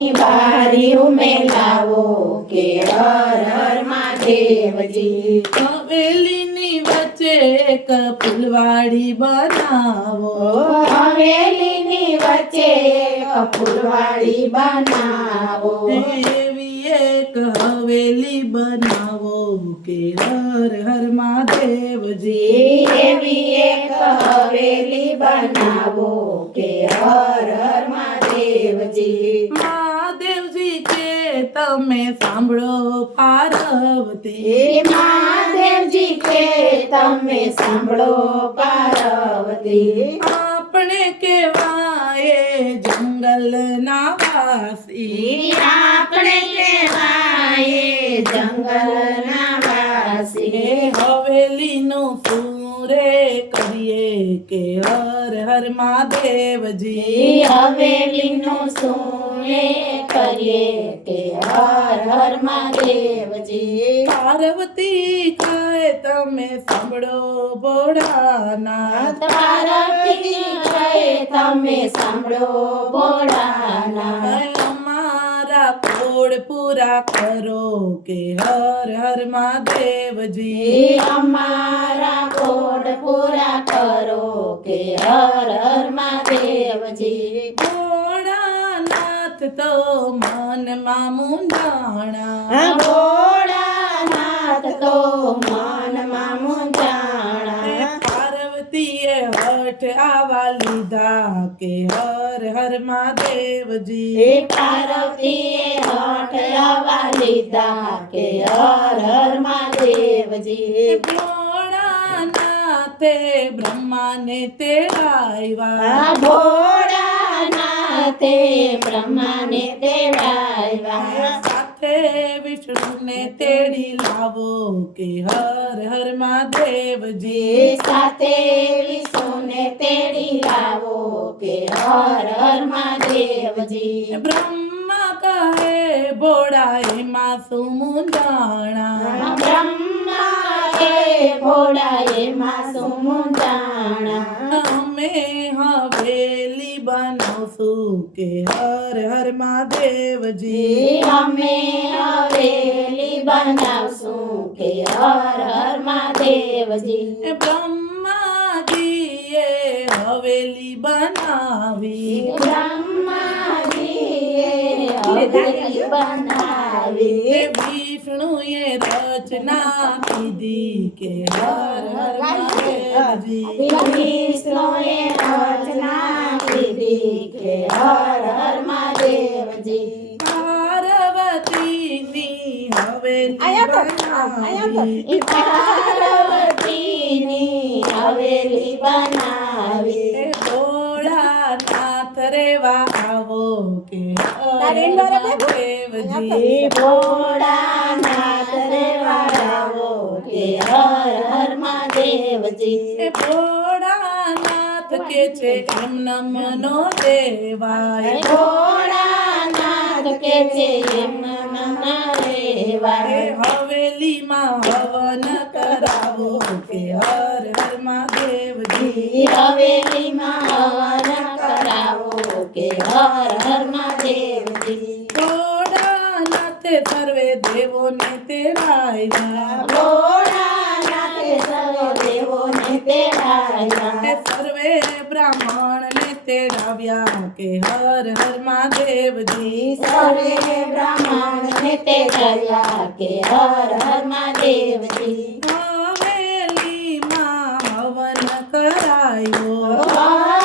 બારીઓ મેલાવો કે હર હર મહાદેવજી। હવેલીની વચ્ચે એક ફૂલવાડી બનાવો, હવેલીની વચ્ચે એક ફૂલવાડી બનાવો। એવી એક હવેલી બનાવો કે હર હર મહાદેવજી। એવી એક હવેલી બનાવો કે હર હર મહાદેવજી। મહાદેવજી કે તમે સાંભળો પાર્વતી, મહાદેવજી કે તમે સાંભળો પાર્વતી। આપણે કહેવાય જંગલના વાસી, આપણે કહેવાય જંગલના વાસી। હવેલીનું સુરે કરીએ કે હર હર મહાદેવજી। હવેલીનું સુરે કરીએ કે હર હર મહાદેવજી। પાર્વતી કહે તમે સાંભળો ભોળાનાથ, પાર્વતી કહે તમે સાંભળો ભોળાનાથ। અમારા કોડ પૂરા કરો કે હર હર મહાદેવજી। અમારા કોડ પૂરા કરો કે હર હર મહાદેવજી। ભોળાનાથ તો મનમાં મૂંઝાણા, ભોળાનાથ તો મનમાં મૂંઝાણા। પાર્વતીએ હઠ આવા લીધા કે હર હર મહાદેવજી। પાર્વતીએ હઠ આવા લીધા કે હર હર મહાદેવજી। ભોળાનાથે બ્રહ્માને તેડાવ્યા, ભોળાનાથે બ્રહ્માને તેડાવ્યા। સાથે વિષ્ણુને તેડી લાવો કે હર હર મહાદેવજી। સાથે વિષ્ણુને તેડી લાવો કે હર હર મહાદેવજી। બ્રહ્મા કહે ભોળા એમાં શું મૂંઝાણા, બ્રહ્મા કે ભોળા એમાં શું મૂંઝાણા। અમે હવેલી બનાવશું કે હર હર મહાદેવજી। અમે હવેલી બનાવશું કે હર હર મહાદેવજી। બ્રહ્માજીએ હવેલી બનાવી, બ્રહ્માજીએ હવેલી બનાવી। વિષ્ણુએ રચના કીધી કે હર હર મહાદેવજી। વિષ્ણુએ રચના કીધી કે હર હર મહાદેવજી। પાર્વતીની હવેલી બનાવી, પાર્વતીની હવેલી બનાવી। ભોળાનાથ રેવા આવો કે હર મહાદેવજી। ભોળાનાથ રેવા આવો કે હર હર મહાદેવજી। ભોળાનાથ કે છે એમ નમ નો દેવાય, ભોળાનાથ કે છે એમ નમ રેવાય। હવેલીમાં હવન કરાવો કે હર હર મહાદેવજી। હવેલીમાં હવન કરાવો કે હર હર મહાદેવજી। ભોળાનાથે સર્વે દેવોને તેડાવ્યા, ભોળાનાથે સર્વે દેવોને તેડાવ્યા। સર્વે બ્રાહ્મણને તેડાવ્યા કે હર હર મહાદેવજી। સર્વે બ્રાહ્મણને તેડાવ્યા કે હર હર મહાદેવજી। હવેલીમાં હવન કરાયો,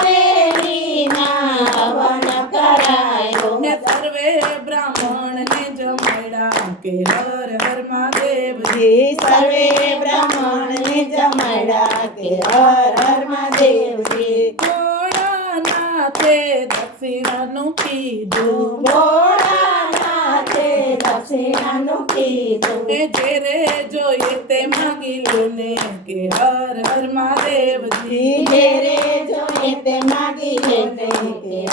હવેલીમાં હવન કરાયો। સર્વે બ્રાહ્મણને જમાડ્યા કે હર હર મહાદેવજી। સર્વે બ્રાહ્મણને જમાડ્યા કે હર હર મહાદેવજી। ભોળાનાથે દક્ષિણાનું કીધું, ભોળાનાથે દક્ષિણાનું કીધું। જેરે જોઈએ તે માગી લો ને કે હર હર મહાદેવજી। જેરે જોઈએ તે માગી લે કે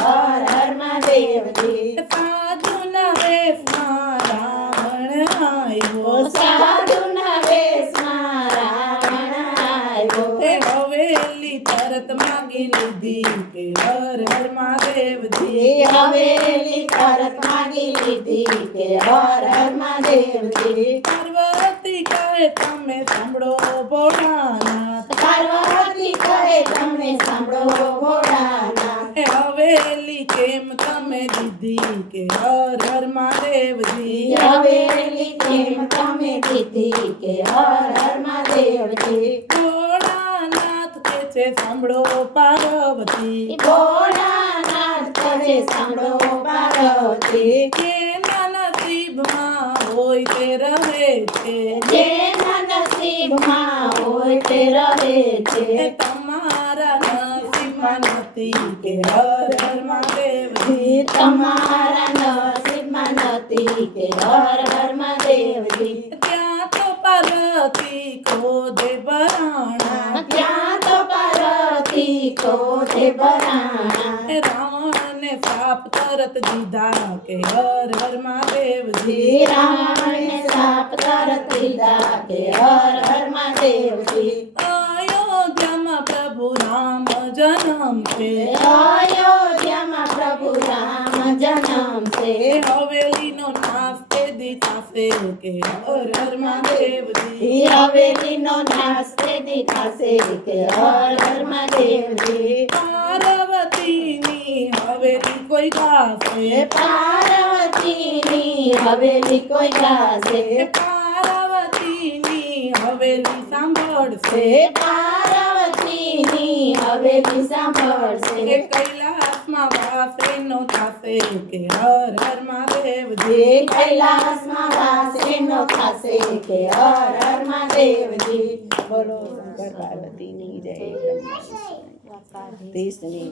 હર હર મહાદેવજી। સાધુના વેશમાં રાવણ આવ્યો, સાધુના વેશમાં રાવણ આવ્યો। હવેલી તરત માગી લીધી કે હર હર મહાદેવજી। હવેલી તરત માગી લીધી કે હર હર મહાદેવજી પાર્વતી કહે તમે સાંભળો ભોળાનાથ પાર્વતી કહે તમે સાંભળો ભોળાનાથ એ હવેલી કેમ તમે દીધી કે હર હર મહાદેવજી હવેલી કેમ તમે દીધી કે હર હર મહાદેવજી ભોળાનાથ કે છે સાંભળો પાર્વતી ભોળાનાથ કહે સાંભળો પાર્વતી જેના નસીબમાં હોય તે રહે છે જેના નસીબમાં હોય તે રહે છે એ તમારા નસીબમાં નથી કે હર હર મહાદેવજી તમારા નસીબમાં નથી કે હર હર મહાદેવજી ત્યાં તો પાર્વતી ખોદે ભરાણા ત્યાં તો પાર્વતી કોઠે ભરાણા એ રાવણને સાપ તરત દીધા કે હર હર મહાદેવજી રાવણને સાપ તરત દીધા કે હર હર મહાદેવજી અયોધ્યામાં પ્રભુ રામ જન્મ છે અયોધ્યામાં પ્રભુ રામ જન્મ છે એ હવેલીનો નાશ તે દીધાશે કે હર હર મહાદેવજી હવેલીનો નાશ તે દીધાશે કે હર હર મહાદેવજી પાર્વતીની હવેલી કોઈ ગાશે પાર્વતીની હવેલી કોઈ ગાશે પાર્વતીની હવેલી સાંભળશે પાર્વતીની હવેલી સાંભળશે એ કૈલાસમાં વાસ એનો થાશે કે હર હર મહાદેવજી જે કૈલાસમાં વાસ એનો થશે કે હર હર મહાદેવજી બોલો શંકર પાર્વતીની જય બ્રહ્માની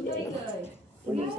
જય પોલીસ